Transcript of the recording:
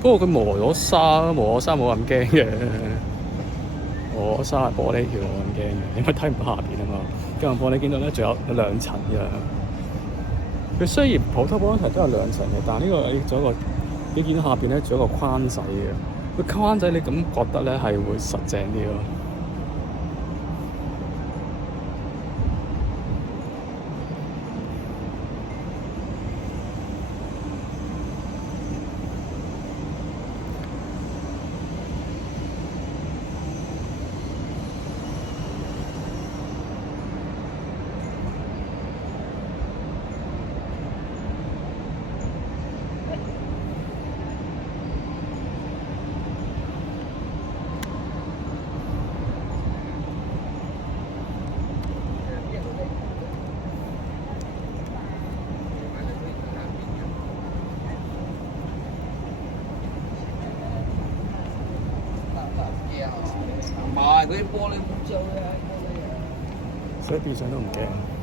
不過佢磨咗砂冇咁驚嘅，磨咗砂係玻璃條冇咁驚嘅，因為睇唔到下邊啊嘛。更何況你見到咧，仲有兩層嘅。佢雖然普通玻璃體都有兩層嘅，但係呢個仲有一個，你見到下邊咧仲有一個框仔嘅。個框仔你咁覺得咧係會實淨啲咯。唔係嗰啲玻璃污糟咧，所以變相都唔驚。